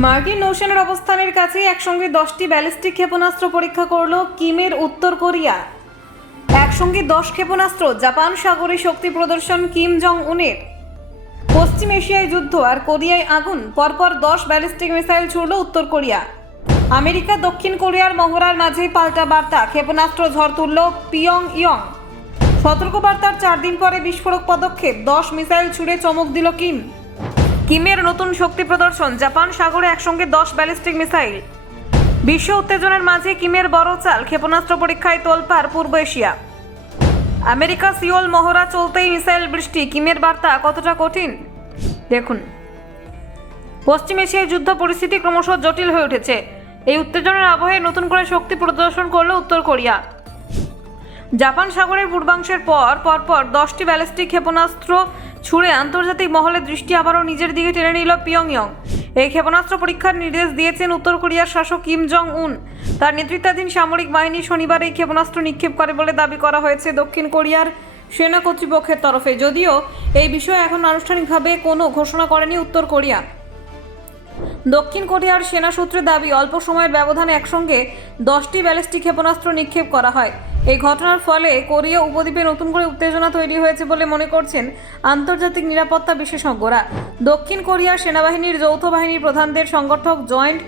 মার্কিন নৌসেনার অবস্থানের কাছে একসঙ্গে 10টি ব্যালিস্টিক ক্ষেপণাস্ত্র পরীক্ষা করল কিমের উত্তর কোরিয়া। একসঙ্গে 10 ক্ষেপণাস্ত্র, জাপান সাগরে শক্তি প্রদর্শন কিম জং উনের। পশ্চিম এশিয়ায় যুদ্ধ আর কোরিয়ায় আগুন, পরপর 10 ব্যালিস্টিক মিসাইল ছুড়ল উত্তর কোরিয়া। আমেরিকা দক্ষিণ কোরিয়ার মহড়ার মাঝেই পাল্টা বার্তা, ক্ষেপণাস্ত্র ঝড় তুলল পিয়ংইয়ং। সতর্কবার্তার 4 দিন পরে বিস্ফোরক পদক্ষেপ, 10 মিসাইল ছুড়ে চমক দিল কিম। কিমের নতুন শক্তি প্রদর্শন, জাপান সাগরে একসঙ্গে 10 ব্যালিস্টিক মিসাইল। বিশ্ব উত্তেজনার মাঝে কিমের বড় চাল, ক্ষেপণাস্ত্র পরীক্ষায় তোলপাড় পূর্ব এশিয়া। আমেরিকা সিওল মহড়া চলতেই মিসাইল বৃষ্টি, কিমের বার্তা কতটা কঠিন দেখুন। পশ্চিম এশিয়ায় যুদ্ধ পরিস্থিতি ক্রমশ জটিল হয়ে উঠেছে। এই উত্তেজনার আবহে নতুন করে শক্তি প্রদর্শন করল উত্তর কোরিয়া। জাপান সাগরের পূর্বাংশের পরপর 10টি ব্যালিস্টিক ক্ষেপণাস্ত্র ছুড়ে আন্তর্জাতিক মহলে দৃষ্টি আবারও নিজের দিকে টেনে নিল পিয়ংইয়ং। এই ক্ষেপণাস্ত্র পরীক্ষার নির্দেশ দিয়েছেন উত্তর কোরিয়ার শাসক কিম জং উন। তার নেতৃত্বাধীন সামরিক বাহিনী শনিবার এই ক্ষেপণাস্ত্র নিক্ষেপ করে বলে দাবি করা হয়েছে দক্ষিণ কোরিয়ার সেনা কর্তৃপক্ষের তরফে, যদিও এই বিষয়ে এখন আনুষ্ঠানিকভাবে কোনো ঘোষণা করেনি উত্তর কোরিয়া। দক্ষিণ কোরিয়ার সেনা সূত্রে দাবি, অল্প সময়ের ব্যবধানে একসঙ্গে 10টি ব্যালিস্টিক ক্ষেপণাস্ত্র নিক্ষেপ করা হয়। এই ঘটনার ফলে কোরিয়া উপদ্বীপে নতুন করে উত্তেজনা তৈরি হয়েছে বলে মনে করছেন আন্তর্জাতিক নিরাপত্তা বিশেষজ্ঞরা। দক্ষিণ কোরিয়ার সেনাবাহিনীর যৌথ বাহিনীর প্রধানদের সংগঠক জয়েন্ট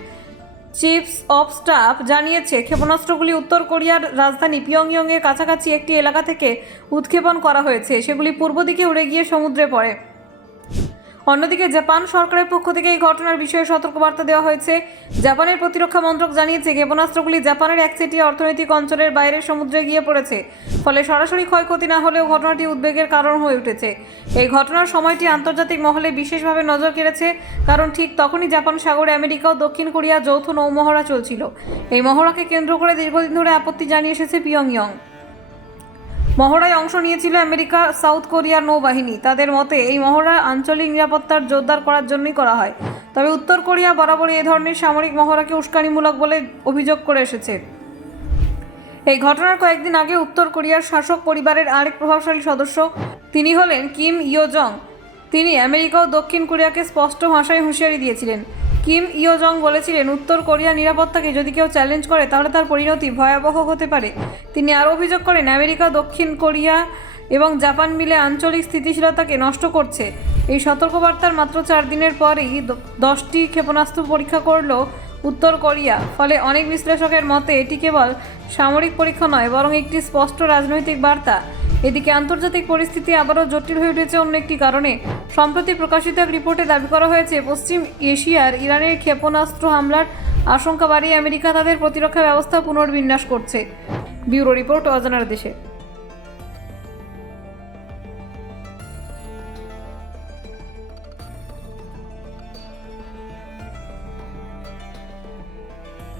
চিফস অফ স্টাফ জানিয়েছে, ক্ষেপণাস্ত্রগুলি উত্তর কোরিয়ার রাজধানী পিয়ংইয়ংয়ের কাছাকাছি একটি এলাকা থেকে উৎক্ষেপণ করা হয়েছে। সেগুলি পূর্ব দিকে উড়ে গিয়ে সমুদ্রে পড়ে। অন্যদিকে জাপান সরকারের পক্ষ থেকে এই ঘটনার বিষয়ে সতর্কবার্তা দেওয়া হয়েছে। জাপানের প্রতিরক্ষা মন্ত্রক জানিয়েছে, ক্ষেপণাস্ত্রগুলি জাপানের একচেটিয়া অর্থনৈতিক অঞ্চলের বাইরের সমুদ্রে গিয়ে পড়েছে। ফলে সরাসরি ক্ষয়ক্ষতি না হলেও ঘটনাটি উদ্বেগের কারণ হয়ে উঠেছে। এই ঘটনার সময়টি আন্তর্জাতিক মহলে বিশেষভাবে নজর কেড়েছে, কারণ ঠিক তখনই জাপান সাগরে আমেরিকা ও দক্ষিণ কোরিয়া যৌথ নৌমহড়া চলছিল। এই মহড়াকে কেন্দ্র করে দীর্ঘদিন ধরে আপত্তি জানিয়ে এসেছে পিয়ংইয়ং। মহড়ায় অংশ নিয়েছিল আমেরিকা, সাউথ কোরিয়ার নৌবাহিনী। তাদের মতে এই মহড়া আঞ্চলিক নিরাপত্তার জোরদার করার জন্যই করা হয়। তবে উত্তর কোরিয়া বরাবরই এই ধরনের সামরিক মহড়াকে উস্কানিমূলক বলে অভিযোগ করে এসেছে। এই ঘটনার কয়েকদিন আগে উত্তর কোরিয়ার শাসক পরিবারের আরেক প্রভাবশালী সদস্য, তিনি হলেন কিম ইয়ো জং। তিনি আমেরিকা ও দক্ষিণ কোরিয়াকে স্পষ্ট ভাষায় হুঁশিয়ারি দিয়েছিলেন। কিম ইয়ো জং বলেছিলেন, উত্তর কোরিয়ার নিরাপত্তাকে যদি কেউ চ্যালেঞ্জ করে তাহলে তার পরিণতি ভয়াবহ হতে পারে। তিনি আরও অভিযোগ করেন, আমেরিকা, দক্ষিণ কোরিয়া এবং জাপান মিলে আঞ্চলিক স্থিতিশীলতাকে নষ্ট করছে। এই সতর্কবার্তার মাত্র 4 দিনের পরেই 10টি ক্ষেপণাস্ত্র পরীক্ষা করল উত্তর কোরিয়া। ফলে অনেক বিশ্লেষকের মতে এটি কেবল সামরিক পরীক্ষা নয়, বরং একটি স্পষ্ট রাজনৈতিক বার্তা। এদিকে আন্তর্জাতিক পরিস্থিতি আবারও জটিল হয়ে উঠেছে অন্য একটি কারণে। সম্প্রতি প্রকাশিত এক রিপোর্টে দাবি করা হয়েছে, পশ্চিম এশিয়ার ইরানের ক্ষেপণাস্ত্র হামলার আশঙ্কা বাড়িয়ে আমেরিকা তাদের প্রতিরক্ষা ব্যবস্থা পুনর্বিন্যাস করছে। ব্যুরো রিপোর্ট, অজানার দেশে।